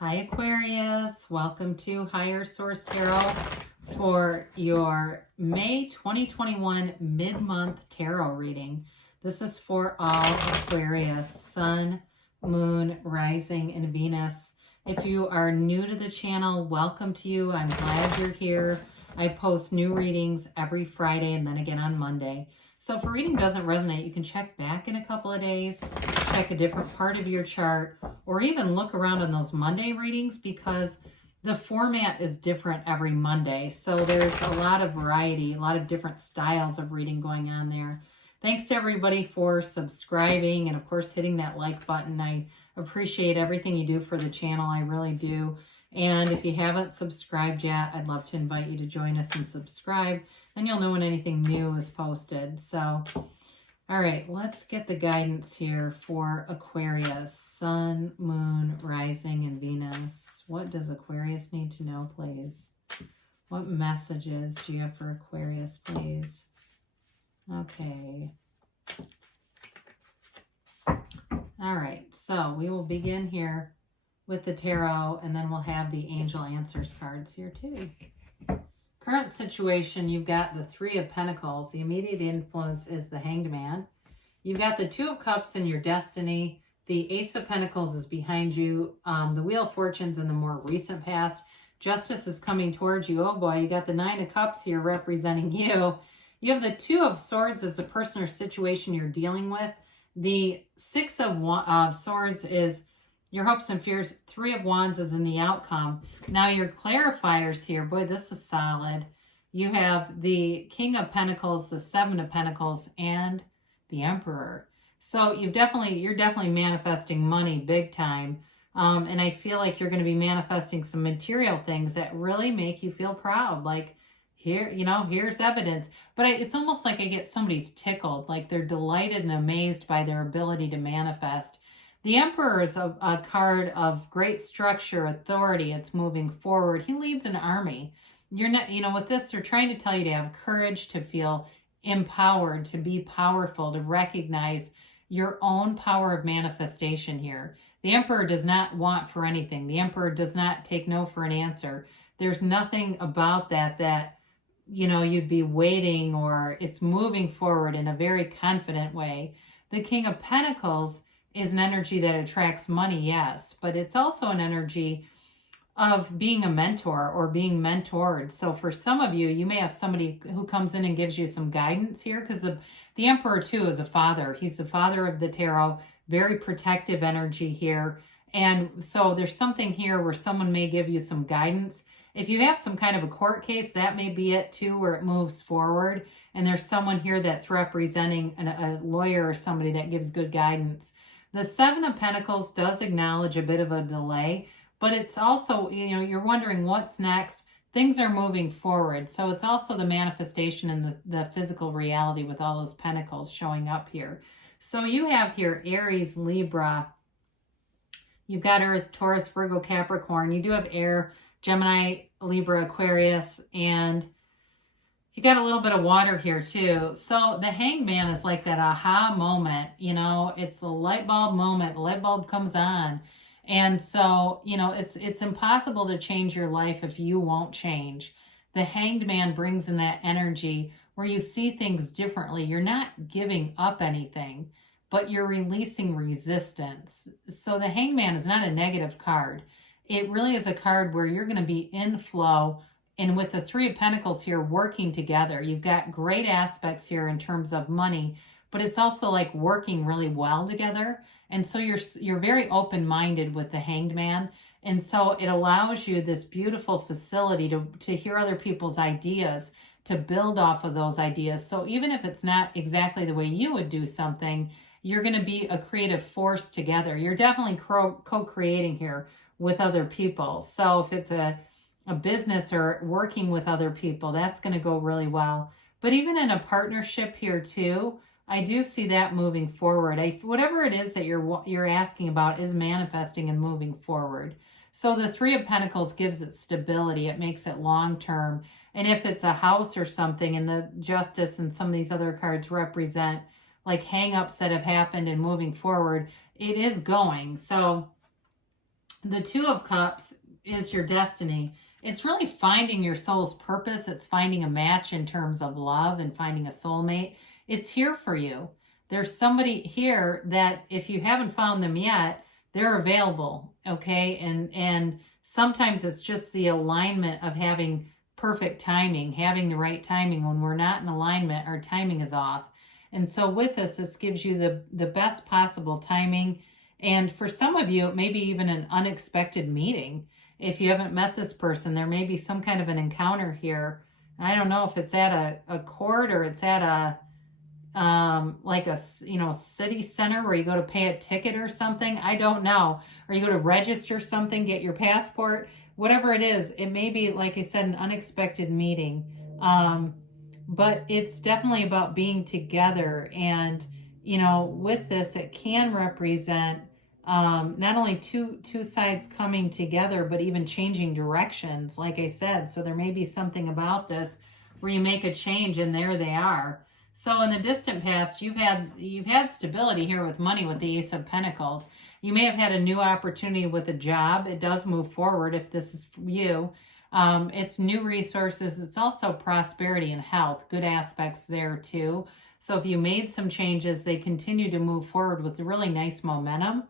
Hi Aquarius, welcome to Higher Source Tarot for your May 2021 mid-month tarot reading. This is for all Aquarius, Sun, Moon, Rising, and Venus. If you are new to the channel, welcome to you. I'm glad you're here. I post new readings every Friday and then again on Monday. So if a reading doesn't resonate, you can check back in a couple of days, check a different part of your chart, or even look around on those Monday readings because the format is different every Monday. So there's a lot of variety, a lot of different styles of reading going on there. Thanks to everybody for subscribing and, of course, hitting that like button. I appreciate everything you do for the channel. I really do. And if you haven't subscribed yet, I'd love to invite you to join us and subscribe. Then you'll know when anything new is posted. So, all right, let's get the guidance here for Aquarius, Sun, Moon, Rising, and Venus. What does Aquarius need to know, please? What messages do you have for Aquarius, please? Okay. All right, so we will begin here with the tarot, and then we'll have the angel answers cards here too. Current situation, you've got the Three of Pentacles. The immediate influence is the Hanged Man. You've got the Two of Cups in your destiny. The Ace of Pentacles is behind you. The Wheel of Fortune's in the more recent past. Justice is coming towards you. Oh boy, you got the Nine of Cups here representing you. You have the Two of Swords as the person or situation you're dealing with. The Six of Swords is your hopes and fears. Three of Wands is in the outcome. Now your clarifiers here, boy, this is solid. You have the King of Pentacles, the Seven of Pentacles, and the Emperor. So you're definitely manifesting money big time. And I feel like you're going to be manifesting some material things that really make you feel proud. Like here, here's evidence. But it's almost like I get somebody's tickled, like they're delighted and amazed by their ability to manifest. The Emperor is a card of great structure, authority. It's moving forward. He leads an army. You're not, with this, they're trying to tell you to have courage, to feel empowered, to be powerful, to recognize your own power of manifestation here. The Emperor does not want for anything. The Emperor does not take no for an answer. There's nothing about that you'd be waiting, or it's moving forward in a very confident way. The King of Pentacles is an energy that attracts money, yes, but it's also an energy of being a mentor or being mentored. So for some of you, you may have somebody who comes in and gives you some guidance here, because the Emperor too is a father. He's the father of the tarot, very protective energy here. And so there's something here where someone may give you some guidance. If you have some kind of a court case, that may be it too, where it moves forward. And there's someone here that's representing a lawyer or somebody that gives good guidance. The Seven of Pentacles does acknowledge a bit of a delay, but it's also, you're wondering what's next. Things are moving forward. So it's also the manifestation and the physical reality with all those pentacles showing up here. So you have here Aries, Libra. You've got Earth, Taurus, Virgo, Capricorn. You do have Air, Gemini, Libra, Aquarius, and you got a little bit of water here too. So the Hanged Man is like that aha moment, it's the light bulb moment. The light bulb comes on. And so, it's impossible to change your life if you won't change. The Hanged Man brings in that energy where you see things differently. You're not giving up anything, but you're releasing resistance. So the Hanged Man is not a negative card. It really is a card where you're going to be in flow. And with the Three of Pentacles here working together, you've got great aspects here in terms of money, but it's also like working really well together. And so you're very open-minded with the Hanged Man. And so it allows you this beautiful facility to hear other people's ideas, to build off of those ideas. So even if it's not exactly the way you would do something, you're going to be a creative force together. You're definitely co-creating here with other people. So if it's a business or working with other people, that's going to go really well. But even in a partnership here too, I do see that moving forward. Whatever it is that you're asking about is manifesting and moving forward. So the Three of Pentacles gives it stability. It makes it long-term. And if it's a house or something, and the Justice and some of these other cards represent like hang-ups that have happened and moving forward, it is going. So The Two of Cups is your destiny. It's really finding your soul's purpose. It's finding a match in terms of love and finding a soulmate. It's here for you. There's somebody here that if you haven't found them yet, they're available, okay? And sometimes it's just the alignment of having perfect timing, having the right timing. When we're not in alignment, our timing is off. And so with this gives you the best possible timing. And for some of you, it may be even an unexpected meeting. If you haven't met this person, there may be some kind of an encounter here. I don't know if it's at a court or it's at a like a city center where you go to pay a ticket or something. I don't know. Or you go to register something, get your passport, whatever it is. It may be, like I said, an unexpected meeting. But it's definitely about being together. And, with this, it can represent not only two sides coming together, but even changing directions, like I said. So there may be something about this where you make a change and there they are. So in the distant past, you've had stability here with money with the Ace of Pentacles. You may have had a new opportunity with a job. It does move forward if this is you. It's new resources. It's also prosperity and health. Good aspects there too. So if you made some changes, they continue to move forward with really nice momentum.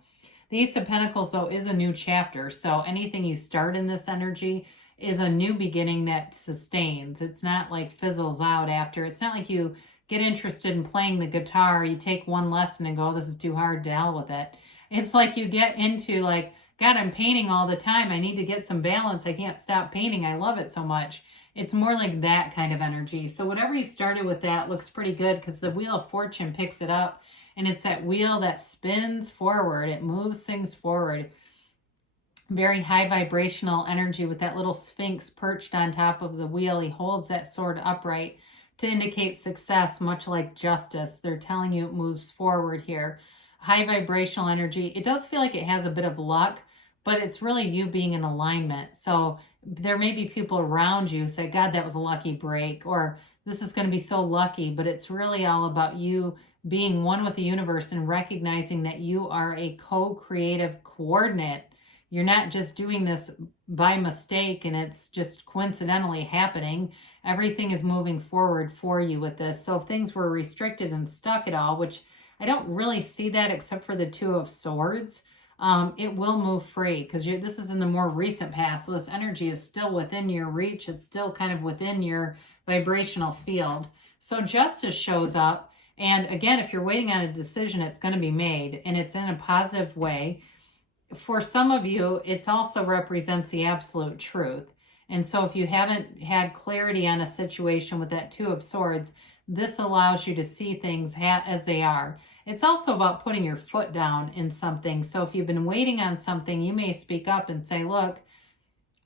The Ace of Pentacles, though, is a new chapter. So anything you start in this energy is a new beginning that sustains. It's not like fizzles out after. It's not like you get interested in playing the guitar, you take one lesson and go, this is too hard, to hell with it. It's like you get into like, God, I'm painting all the time. I need to get some balance. I can't stop painting. I love it so much. It's more like that kind of energy. So whatever you started with, that looks pretty good because the Wheel of Fortune picks it up, and it's that wheel that spins forward. It moves things forward. Very high vibrational energy with that little Sphinx perched on top of the wheel. He holds that sword upright to indicate success, much like justice. They're telling you it moves forward here. High vibrational energy. It does feel like it has a bit of luck, but it's really you being in alignment. So there may be people around you who say, God, that was a lucky break, or this is going to be so lucky, but it's really all about you being one with the universe and recognizing that you are a co-creative coordinate. You're not just doing this by mistake and it's just coincidentally happening. Everything is moving forward for you with this. So if things were restricted and stuck at all, which I don't really see that except for the Two of Swords, it will move free because this is in the more recent past. So this energy is still within your reach. It's still kind of within your vibrational field. So justice shows up. And again, if you're waiting on a decision, it's going to be made, and it's in a positive way. For some of you, it also represents the absolute truth. And so if you haven't had clarity on a situation with that Two of Swords, this allows you to see things as they are. It's also about putting your foot down in something. So if you've been waiting on something, you may speak up and say, look,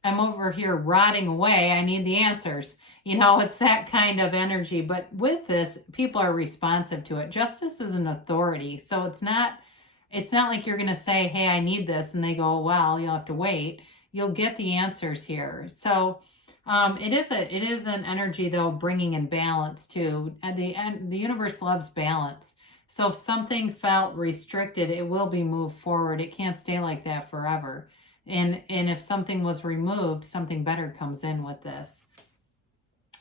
I'm over here rotting away. I need the answers. It's that kind of energy. But with this, people are responsive to it. Justice is an authority. So it's not like you're going to say, hey, I need this. And they go, well, you'll have to wait. You'll get the answers here. So it is an energy, though, bringing in balance too. At the end, the universe loves balance. So if something felt restricted, it will be moved forward. It can't stay like that forever. And if something was removed, something better comes in with this.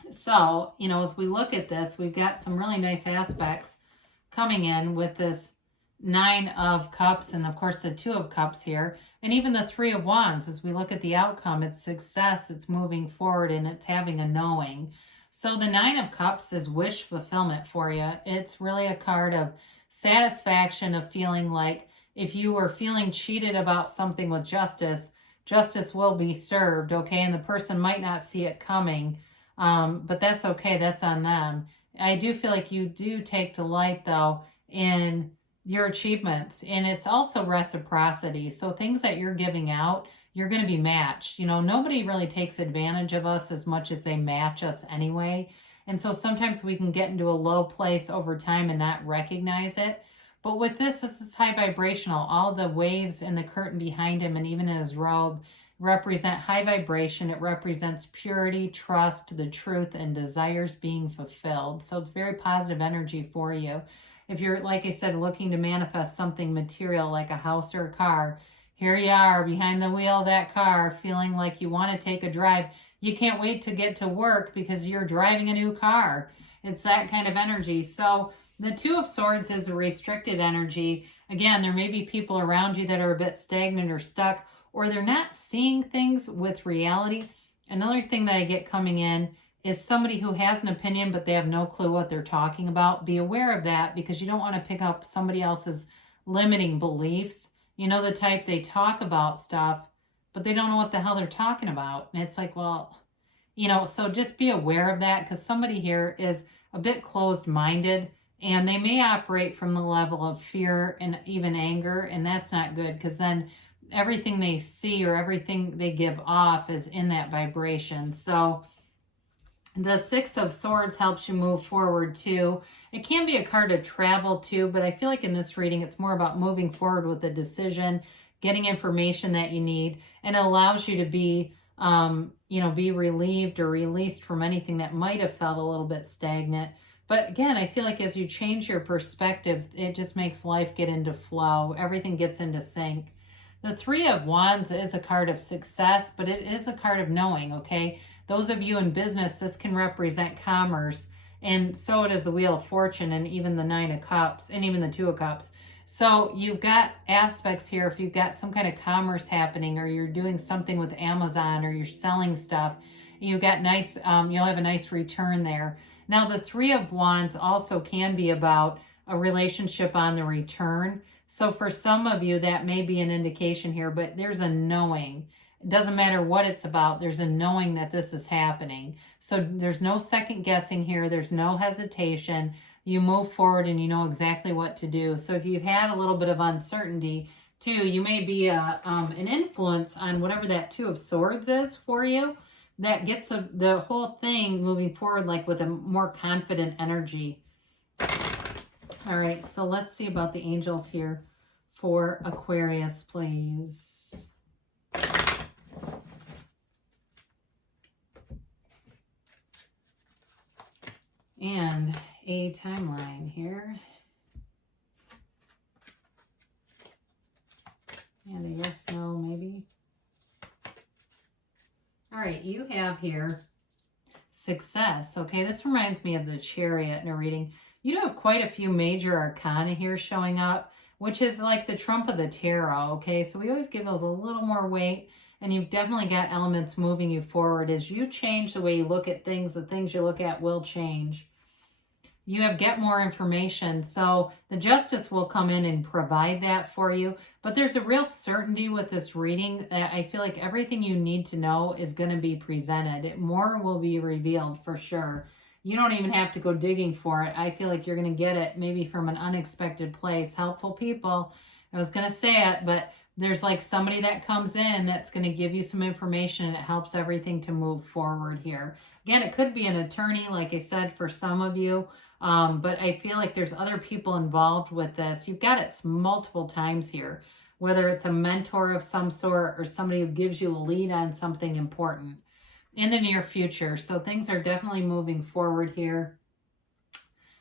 So, as we look at this, we've got some really nice aspects coming in with this Nine of Cups and, of course, the Two of Cups here. And even the Three of Wands, as we look at the outcome, it's success, it's moving forward, and it's having a knowing. So the Nine of Cups is wish fulfillment for you. It's really a card of satisfaction, of feeling like if you were feeling cheated about something with justice, justice will be served, okay? And the person might not see it coming, but that's okay. That's on them. I do feel like you do take delight, though, in your achievements, and it's also reciprocity. So things that you're giving out, you're going to be matched. Nobody really takes advantage of us as much as they match us anyway. And so sometimes we can get into a low place over time and not recognize it. But with this is high vibrational. All the waves in the curtain behind him and even in his robe represent high vibration. It represents purity, trust, the truth, and desires being fulfilled. So it's very positive energy for you. If you're, like I said, looking to manifest something material like a house or a car, here you are behind the wheel of that car feeling like you want to take a drive. You can't wait to get to work because you're driving a new car. It's that kind of energy. So the Two of Swords is a restricted energy. Again, there may be people around you that are a bit stagnant or stuck, or they're not seeing things with reality. Another thing that I get coming in is somebody who has an opinion, but they have no clue what they're talking about. Be aware of that, because you don't want to pick up somebody else's limiting beliefs. You know, the type, they talk about stuff, but they don't know what the hell they're talking about. And it's like, well, you know, so just be aware of that, because somebody here is a bit closed-minded, and they may operate from the level of fear and even anger, and that's not good, because then everything they see or everything they give off is in that vibration. So the Six of Swords helps you move forward too. It can be a card to travel to, but I feel like in this reading, it's more about moving forward with a decision, getting information that you need, and it allows you to be, be relieved or released from anything that might have felt a little bit stagnant. But again, I feel like as you change your perspective, it just makes life get into flow. Everything gets into sync. The Three of Wands is a card of success, but it is a card of knowing, okay? Those of you in business, this can represent commerce, and so it is the Wheel of Fortune, and even the Nine of Cups, and even the Two of Cups. So you've got aspects here, if you've got some kind of commerce happening, or you're doing something with Amazon, or you're selling stuff, you've got nice, you'll have a nice return there. Now, the Three of Wands also can be about a relationship on the return. So for some of you, that may be an indication here, but there's a knowing. It doesn't matter what it's about. There's a knowing that this is happening. So there's no second guessing here. There's no hesitation. You move forward and you know exactly what to do. So if you've had a little bit of uncertainty too, you may be an influence on whatever that Two of Swords is for you. That gets the whole thing moving forward, like with a more confident energy. All right, so let's see about the angels here for Aquarius, please. And a timeline here. And a yes, no, maybe. All right, you have here success. Okay, this reminds me of the Chariot in a reading. You have quite a few major arcana here showing up, which is like the trump of the tarot. Okay, so we always give those a little more weight, and you've definitely got elements moving you forward. As you change the way you look at things, the things you look at will change. You have get more information, so the Justice will come in and provide that for you. But there's a real certainty with this reading that I feel like everything you need to know is going to be presented. More will be revealed for sure. You don't even have to go digging for it. I feel like you're going to get it maybe from an unexpected place. Helpful people. I was going to say it, but there's like somebody that comes in that's going to give you some information, and it helps everything to move forward here. Again, it could be an attorney, like I said, for some of you. But I feel like there's other people involved with this. You've got it multiple times here, whether it's a mentor of some sort or somebody who gives you a lead on something important in the near future. So things are definitely moving forward here.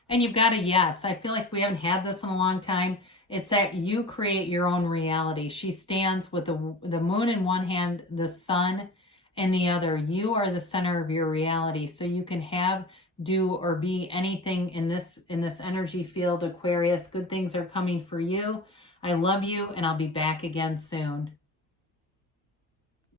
And you've got a yes. I feel like we haven't had this in a long time. It's that you create your own reality. She stands with the moon in one hand, the sun in the other. You are the center of your reality. So you can have, do, or be anything in this energy field, Aquarius. Good things are coming for you. I love you, and I'll be back again soon.